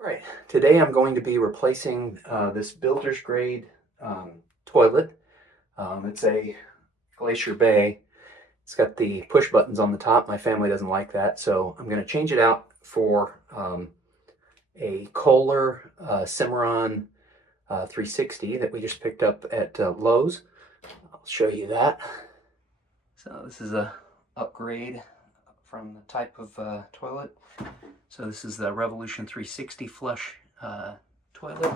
All right, today I'm going to be replacing this builder's grade toilet. It's a Glacier Bay. It's got the push buttons on the top. My family doesn't like that, so I'm going to change it out for a Kohler Cimarron 360 that we just picked up at Lowe's. I'll show you that. So this is a upgrade from the type of toilet. So this is the Revolution 360 flush toilet.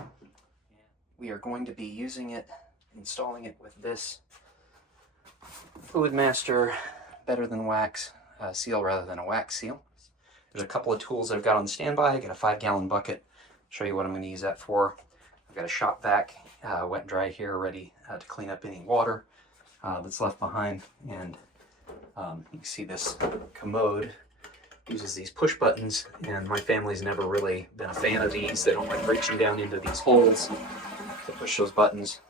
We are going to be using it, installing it with this Fluidmaster Better Than Wax seal rather than a wax seal. There's a couple of tools that I've got on standby. I got a 5-gallon bucket. I'll show you what I'm going to use that for. I've got a shop vac, wet and dry here, ready to clean up any water that's left behind. And you can see this commode uses these push buttons, and my family's never really been a fan of these. They don't like reaching down into these holes to push those buttons.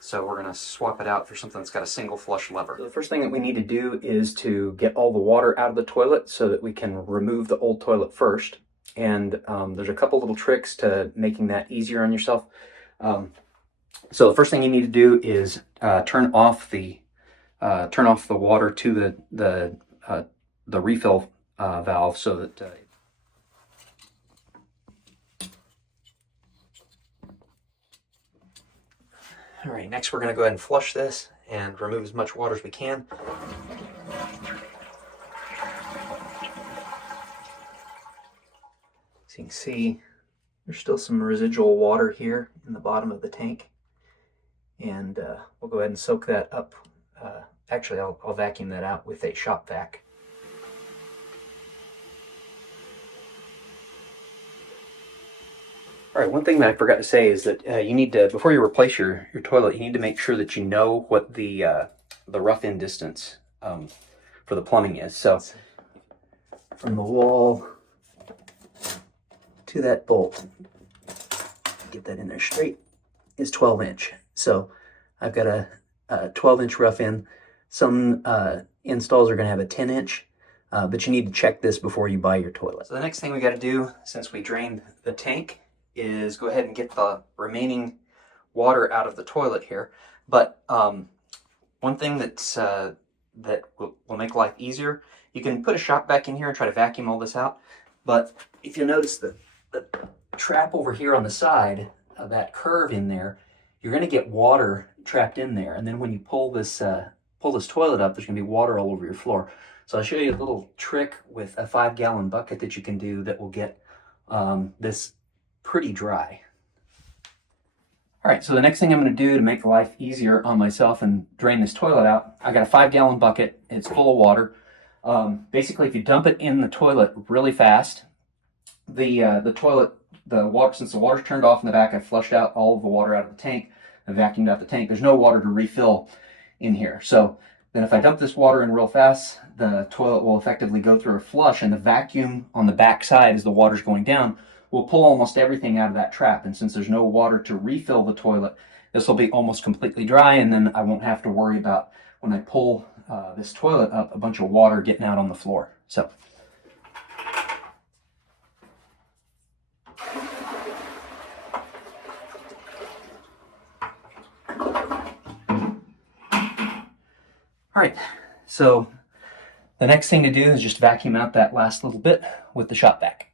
So we're going to swap it out for something that's got a single flush lever. So the first thing that we need to do is to get all the water out of the toilet so that we can remove the old toilet first. And there's a couple little tricks to making that easier on yourself. So the first thing you need to do is turn off the water to the refill valve so that all right, next we're going to go ahead and flush this and remove as much water as we can. So you can see there's still some residual water here in the bottom of the tank, and we'll go ahead and soak that up. Actually, I'll vacuum that out with a shop vac. All right, one thing that I forgot to say is that you need to, before you replace your toilet, you need to make sure that you know what the rough-in distance for the plumbing is. So from the wall to that bolt, get that in there straight, is 12-inch. So I've got a 12-inch rough-in. Some installs are going to have a 10-inch, but you need to check this before you buy your toilet. So the next thing we got to do, since we drained the tank, is go ahead and get the remaining water out of the toilet here. But one thing that's that will make life easier, you can put a shop vac in here and try to vacuum all this out. But if you'll notice the trap over here on the side of that curve in there, you're going to get water trapped in there. And then when you pull this toilet up, there's going to be water all over your floor. So I'll show you a little trick with a 5-gallon bucket that you can do that will get this pretty dry. All right, so the next thing I'm going to do to make life easier on myself and drain this toilet out, I got a 5-gallon bucket. It's full of water. Basically, if you dump it in the toilet really fast, the water, since the water's turned off in the back, I flushed out all of the water out of the tank. I vacuumed out the tank. There's no water to refill in here. So then if I dump this water in real fast, the toilet will effectively go through a flush, and the vacuum on the back side as the water's going down will pull almost everything out of that trap. And since there's no water to refill the toilet, this will be almost completely dry, and then I won't have to worry about, when I pull this toilet up, a bunch of water getting out on the floor. So all right, so the next thing to do is just vacuum out that last little bit with the shop vac.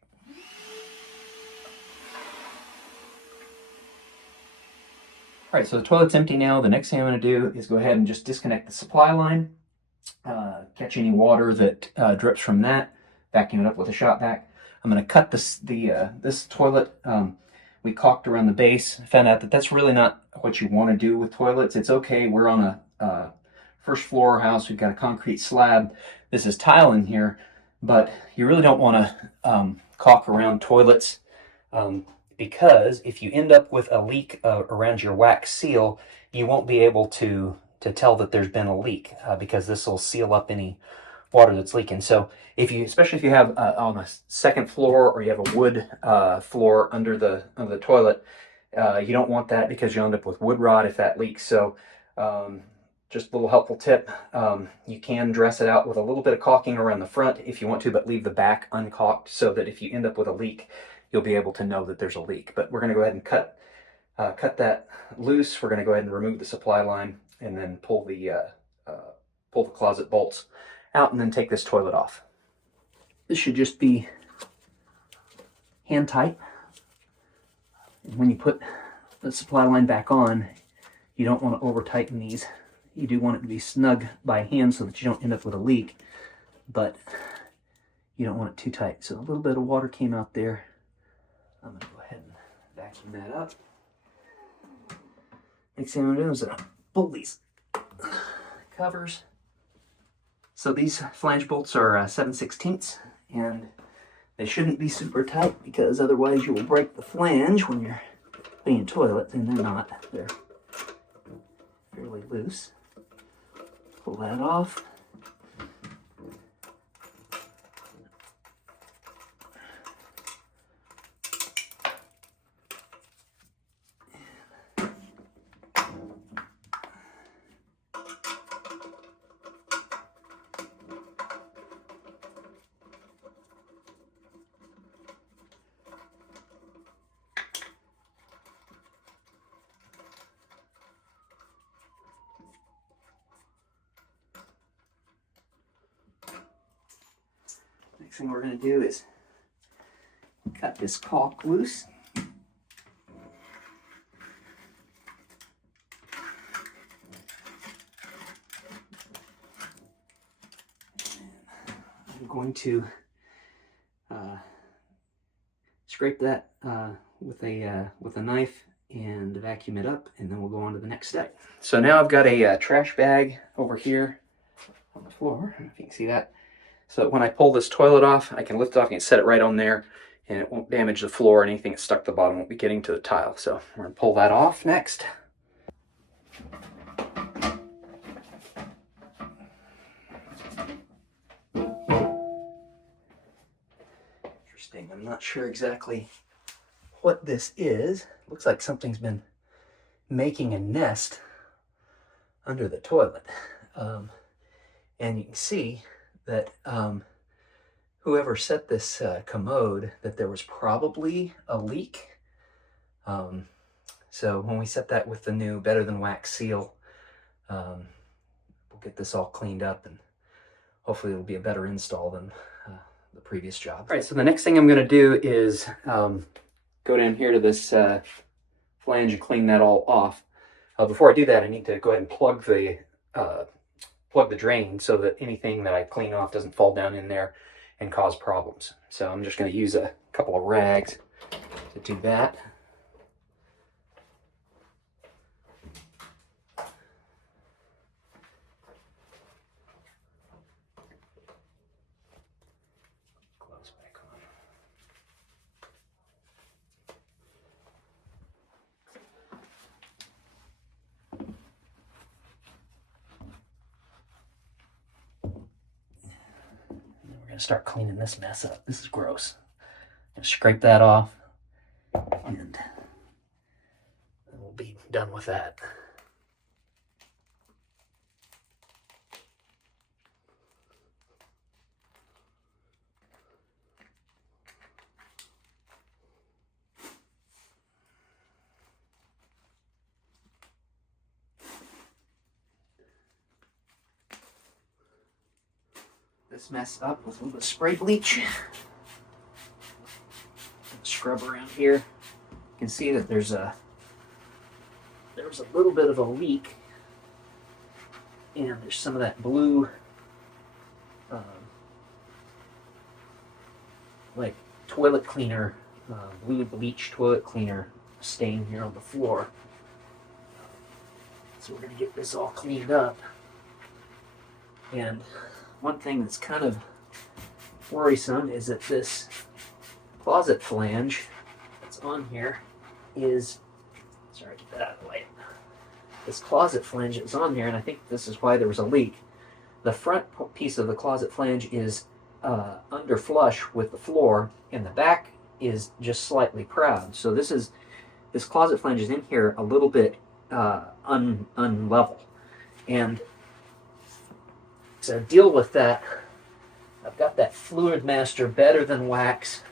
All right, so the toilet's empty now. The next thing I'm going to do is go ahead and just disconnect the supply line, catch any water that drips from that, vacuum it up with a shop vac. I'm going to cut this toilet. We caulked around the base. Found out that that's really not what you want to do with toilets. It's okay. We're on a first floor house. We've got a concrete slab. This is tile in here, but you really don't want to caulk around toilets. Because if you end up with a leak around your wax seal, you won't be able to tell that there's been a leak because this will seal up any water that's leaking. So especially if you have on a second floor, or you have a wood floor under the toilet, you don't want that because you'll end up with wood rot if that leaks. So just a little helpful tip. You can dress it out with a little bit of caulking around the front if you want to, but leave the back uncaulked so that if you end up with a leak, you'll be able to know that there's a leak. But we're going to go ahead and cut that loose. We're going to go ahead and remove the supply line and then pull the closet bolts out and then take this toilet off. This should just be hand tight. When you put the supply line back on, you don't want to over tighten these. You do want it to be snug by hand so that you don't end up with a leak, but you don't want it too tight. So a little bit of water came out there. I'm going to go ahead and vacuum that up. Next thing I'm going to do is pull these covers. So these flange bolts are 7/16, and they shouldn't be super tight because otherwise you will break the flange when you're cleaning a toilet, and they're not. They're fairly loose. Pull that off. Next thing we're going to do is cut this caulk loose. I'm going to scrape that with a knife and vacuum it up, and then we'll go on to the next step. So now I've got a trash bag over here on the floor. I don't know if you can see that. So that when I pull this toilet off, I can lift it off and set it right on there, and it won't damage the floor. Anything that's stuck to the bottom won't be getting to the tile. So we're going to pull that off next. Interesting. I'm not sure exactly what this is. Looks like something's been making a nest under the toilet. And you can see that whoever set this commode, that there was probably a leak. So when we set that with the new Better Than Wax seal, we'll get this all cleaned up, and hopefully it'll be a better install than the previous job. All right, so the next thing I'm going to do is go down here to this flange and clean that all off. Before I do that, I need to go ahead and plug the drain so that anything that I clean off doesn't fall down in there and cause problems. So I'm just going to use a couple of rags to do that. Close back on. Start cleaning this mess up. This is gross. Just scrape that off, and we'll be done with that. This mess up with a little bit of spray bleach. Scrub around here. You can see that there was a little bit of a leak, and there's some of that blue, like toilet cleaner, blue bleach toilet cleaner stain here on the floor. So we're going to get this all cleaned up. And one thing that's kind of worrisome is that this closet flange that's on here is, sorry, get that out of the way. This closet flange that's on here, and I think this is why there was a leak. The front piece of the closet flange is under flush with the floor, and the back is just slightly proud. So this closet flange is in here a little bit unlevel. And to deal with that, I've got that Fluidmaster Better Than Wax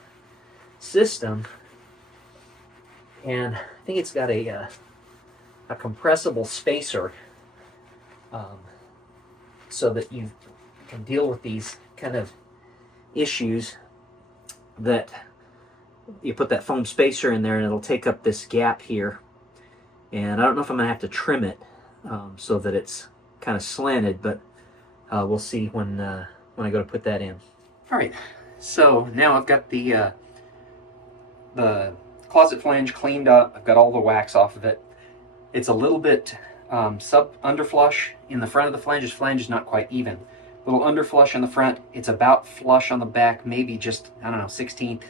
system, and I think it's got a compressible spacer, so that you can deal with these kind of issues that you put that foam spacer in there and it'll take up this gap here. And I don't know if I'm going to have to trim it so that it's kind of slanted, but we'll see when I go to put that in. All right, so now I've got the closet flange cleaned up. I've got all the wax off of it. It's a little bit underflush in the front of the flange. This flange is not quite even. A little underflush on the front. It's about flush on the back, maybe just, I don't know, 1/16,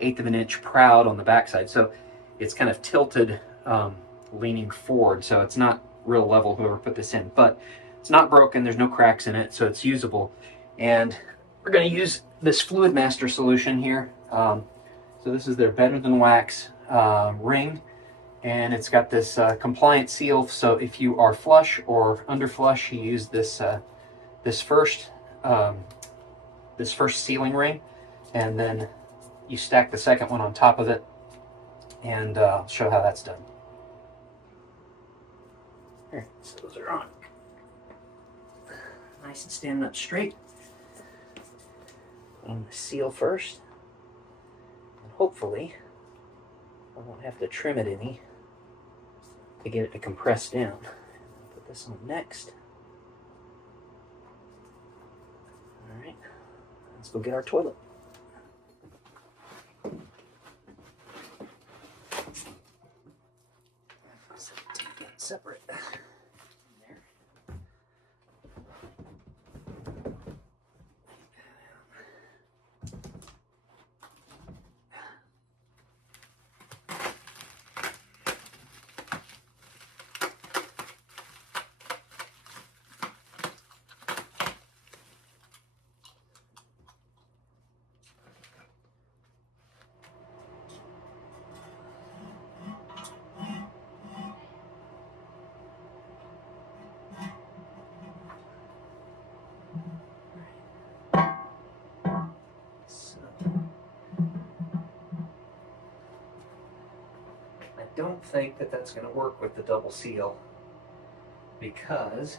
1/8 of an inch proud on the backside. So it's kind of tilted, leaning forward. So it's not real level, whoever put this in. But it's not broken. There's no cracks in it, so it's usable. And we're going to use this Fluidmaster solution here. So this is their Better Than Wax ring. And it's got this compliant seal, so if you are flush or under flush, you use this this first sealing ring, and then you stack the second one on top of it, and I'll show how that's done. Here, so those are on, nice and standing up straight. On the seal first, and hopefully I won't have to trim it any to get it to compress down. Put this on next. All right, let's go get our toilet. Separate. There. I don't think that that's going to work with the double seal, because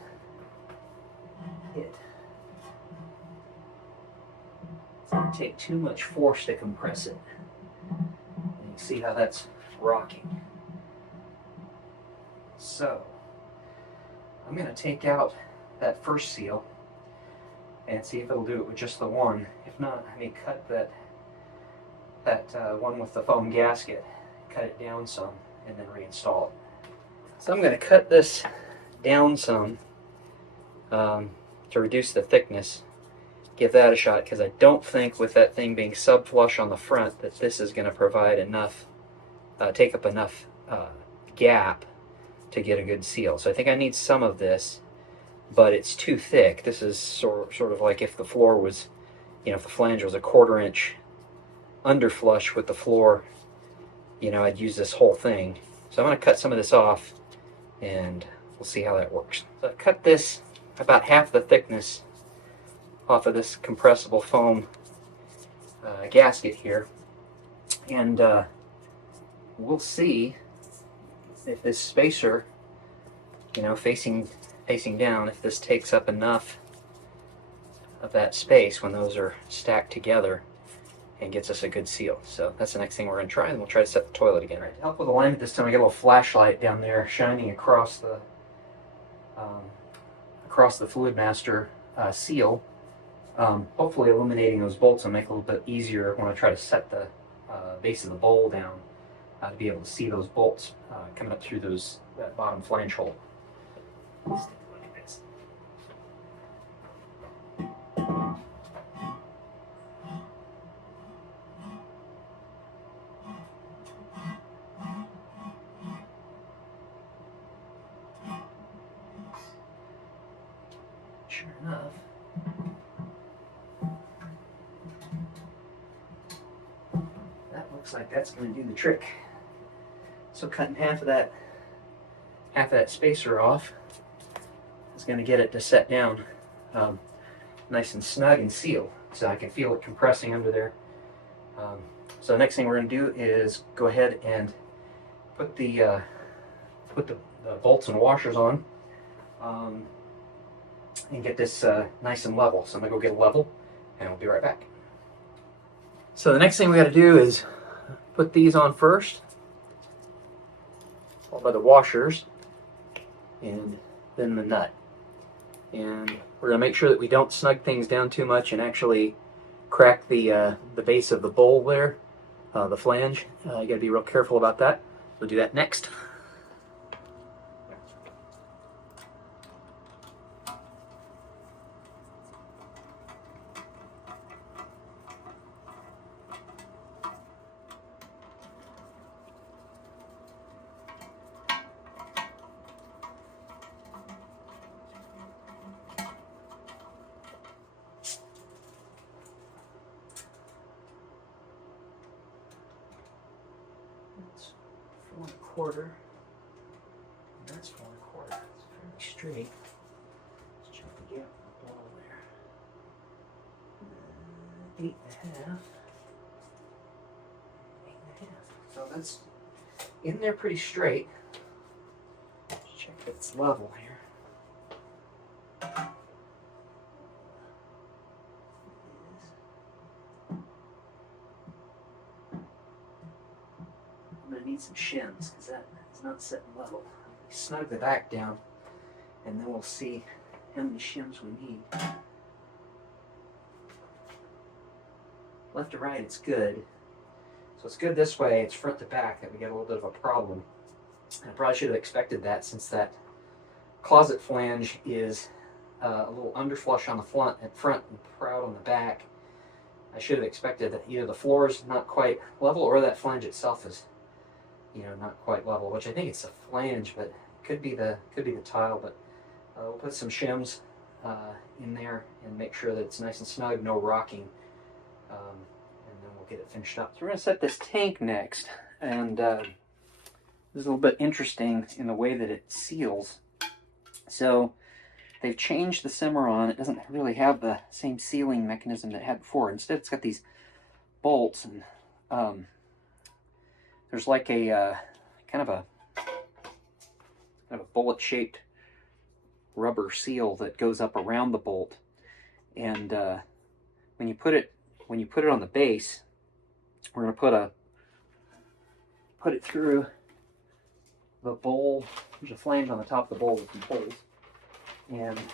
it's going to take too much force to compress it. And you see how that's rocking. So I'm going to take out that first seal and see if it'll do it with just the one. If not, I may cut that one with the foam gasket, cut it down some, and then reinstall it. So I'm going to cut this down some to reduce the thickness. Give that a shot, because I don't think with that thing being sub-flush on the front that this is going to provide enough, take up enough gap to get a good seal. So I think I need some of this, but it's too thick. This is sort of like if the floor was, if the flange was a 1/4 inch under flush with the floor, I'd use this whole thing. So I'm going to cut some of this off, and we'll see how that works. So I cut this about half the thickness off of this compressible foam gasket here, and we'll see if this spacer, facing down, if this takes up enough of that space when those are stacked together and gets us a good seal. So that's the next thing we're going to try, and we'll try to set the toilet again. Right, to help with alignment this time, I got a little flashlight down there shining across the Fluidmaster seal, hopefully illuminating those bolts and make it a little bit easier when I try to set the base of the bowl down, to be able to see those bolts coming up through that bottom flange hole. Let's take a look at this. Sure enough, that looks like that's going to do the trick. So cutting half of that spacer off is going to get it to set down nice and snug and seal, so I can feel it compressing under there. So the next thing we're going to do is go ahead and put the bolts and washers on, and get this nice and level. So I'm going to go get a level, and we'll be right back. So the next thing we got to do is put these on first, followed by the washers, and then the nut. And we're going to make sure that we don't snug things down too much and actually crack the base of the bowl there, the flange. You got to be real careful about that. We'll do that next. That's 4 1/4. That's 4 1/4. It's fairly straight. Let's check the gap in the ball there. 8 1/2. 8 1/2. So that's in there pretty straight. Let's check if it's level here. I'm going to need some shims because that is not setting level. Snug the back down, and then we'll see how many shims we need. Left to right, it's good. So it's good this way. It's front to back that we get a little bit of a problem. And I probably should have expected that, since that closet flange is a little underflush on the front and proud on the back. I should have expected that either the floor is not quite level or that flange itself is, not quite level, which I think it's a flange, but it could be the tile. But we'll put some shims in there and make sure that it's nice and snug, no rocking, and then we'll get it finished up. So we're going to set this tank next, and this is a little bit interesting in the way that it seals. So they've changed the Cimarron. It doesn't really have the same sealing mechanism that it had before. Instead, it's got these bolts, and there's like a kind of a bullet-shaped rubber seal that goes up around the bolt. And when you put it on the base, we're going to put it through the bowl. There's a flange on the top of the bowl with some holes. And there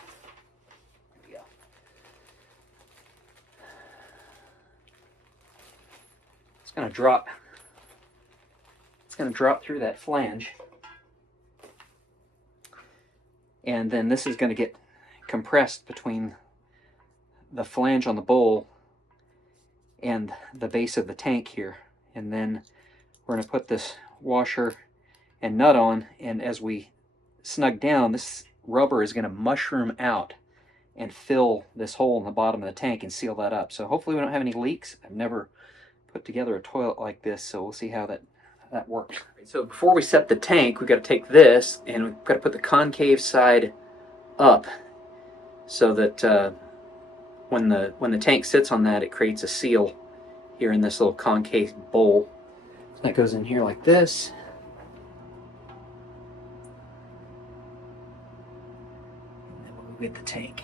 we go. It's going to drop. It's going to drop through that flange, and then this is going to get compressed between the flange on the bowl and the base of the tank here. And then we're going to put this washer and nut on, and as we snug down, this rubber is going to mushroom out and fill this hole in the bottom of the tank and seal that up. So hopefully we don't have any leaks. I've never put together a toilet like this, so we'll see how that works. So before we set the tank, we've got to take this and we've got to put the concave side up, so that when the tank sits on that, it creates a seal here in this little concave bowl. So that goes in here like this. And then we'll get the tank.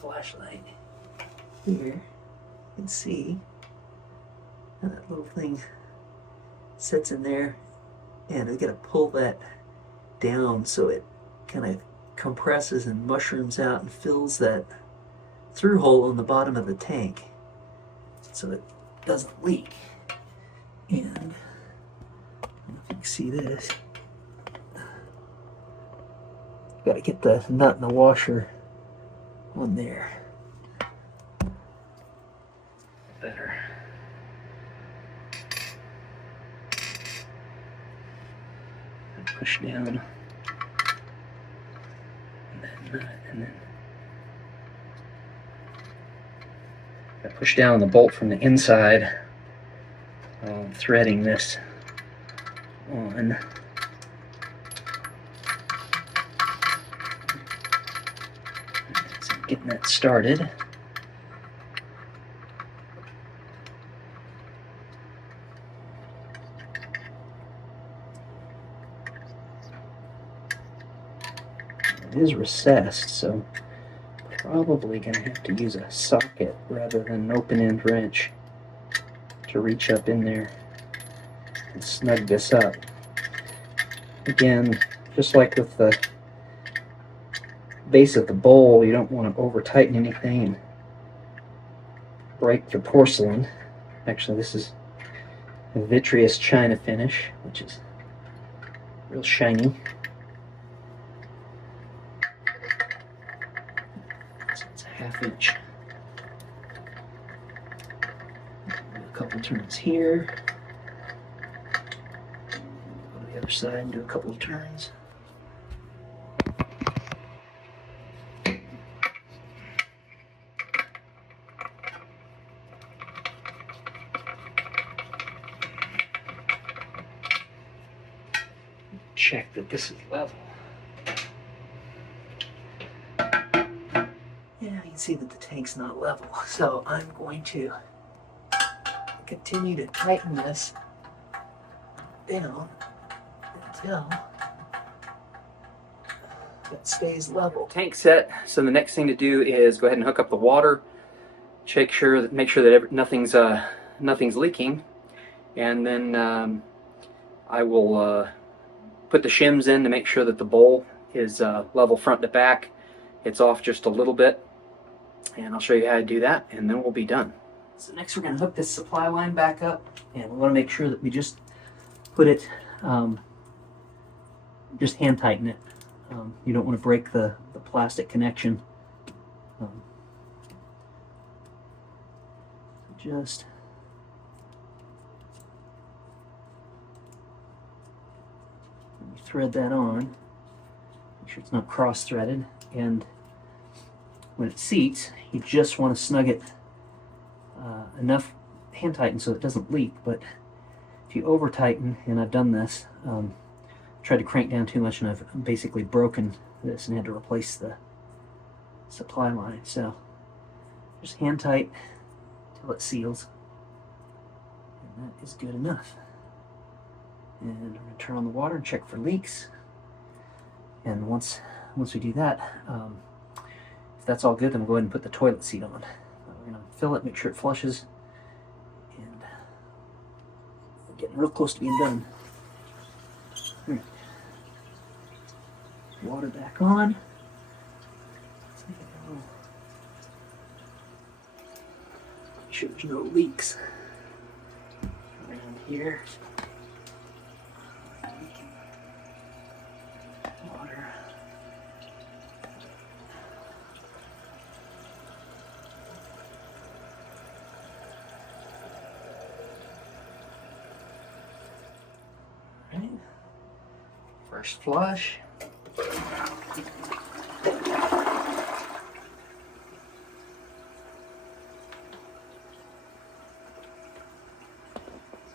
Flashlight here, you can see how that little thing sits in there, and we got to pull that down so it kind of compresses and mushrooms out and fills that through hole in the bottom of the tank so it doesn't leak. And I don't know if you can see this, got to get the nut and the washer on there. Better. And push down. And then push down on the bolt from the inside while I'm threading this on. So getting that started. It is recessed, so probably going to have to use a socket rather than an open-end wrench to reach up in there and snug this up. Again, just like with the base of the bowl, you don't want to over-tighten anything and break the porcelain. Actually, this is a vitreous china finish, which is real shiny. So it's a 1/2 inch. Do a couple turns here. Go to the other side and do a couple of turns. Check that this is level. Yeah, you can see that the tank's not level, so I'm going to continue to tighten this down until it stays level. Tank set, so the next thing to do is go ahead and hook up the water, make sure that nothing's leaking, and then I will put the shims in to make sure that the bowl is level front to back. It's off just a little bit, and I'll show you how to do that, and then we'll be done. So next we're going to hook this supply line back up, and we want to make sure that we just put it, just hand tighten it. You don't want to break the plastic connection. Just thread that on, make sure it's not cross-threaded, and when it seats, you just want to snug it enough hand tighten so it doesn't leak. But if you over tighten, and I've done this, tried to crank down too much and I've basically broken this and had to replace the supply line. So just hand tight till it seals, and that is good enough. And we're going to turn on the water and check for leaks. And once we do that, if that's all good, then we'll go ahead and put the toilet seat on. We're going to fill it, make sure it flushes, and we're getting real close to being done. All right. Water back on. Make sure there's no leaks around here. Water. All right. First flush.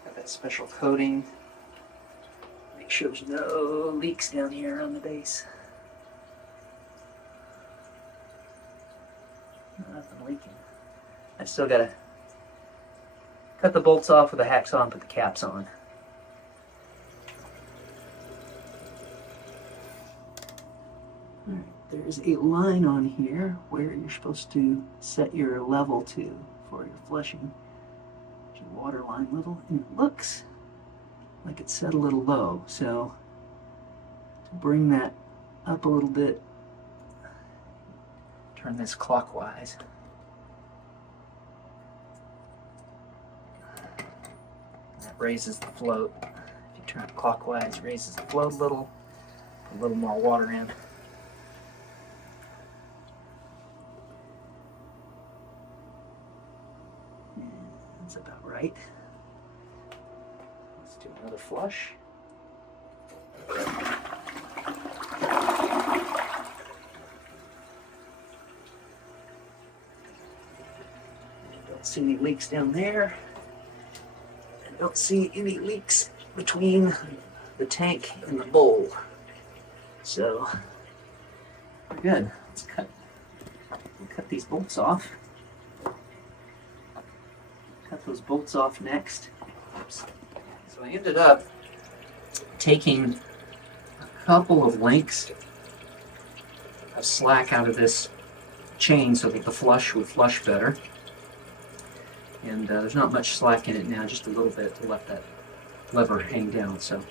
Got that special coating. Make sure there's no leaks down here on the base. Nothing leaking. I still gotta cut the bolts off with a hacksaw and put the caps on. Alright, there's a line on here where you're supposed to set your level to for your flushing. There's your water line level, and it looks like it's set a little low, so to bring that up a little bit, turn this clockwise. That raises the float. If you turn it clockwise, raises the float a little, put a little more water in. And that's about right. Let's do another flush. see any leaks down there. I don't see any leaks between the tank and the bowl. So we're good. We'll cut these bolts off. Cut those bolts off next. Oops. So I ended up taking a couple of lengths of slack out of this chain so that the flush would flush better. And there's not much slack in it now, just a little bit to let that lever hang down. So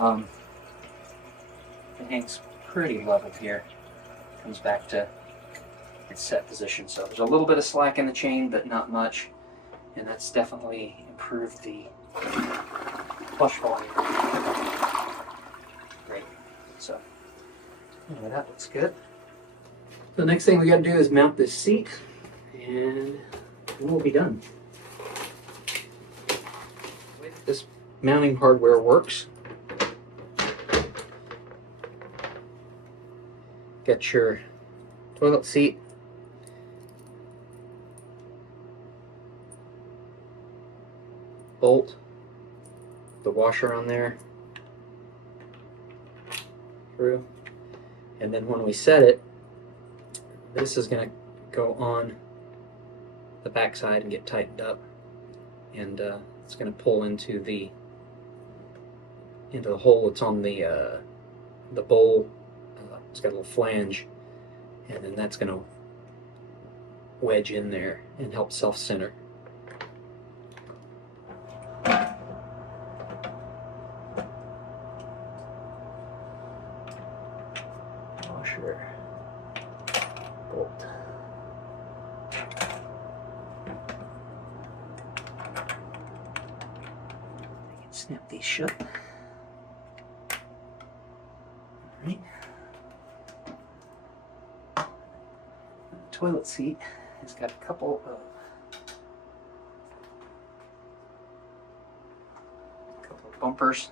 it hangs pretty level here. Comes back to its set position. So there's a little bit of slack in the chain, but not much. And that's definitely improved the flush volume. Great. So anyway, that looks good. The next thing we got to do is mount this seat, and we'll be done. This mounting hardware works. Got your toilet seat, bolt, the washer on there, through, and then when we set it, this is going to go on the back side and get tightened up, and it's going to pull into the hole that's on the bowl. It's got a little flange, and then that's going to wedge in there and help self-center. Washer, bolt. Snap these shut. All right. The toilet seat has got a couple of bumpers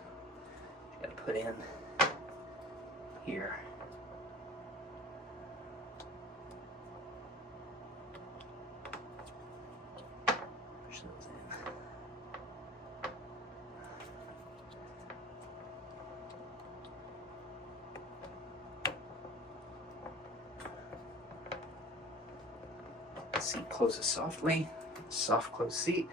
you got to put in here. Push those in. Seat closes softly. Soft close seat.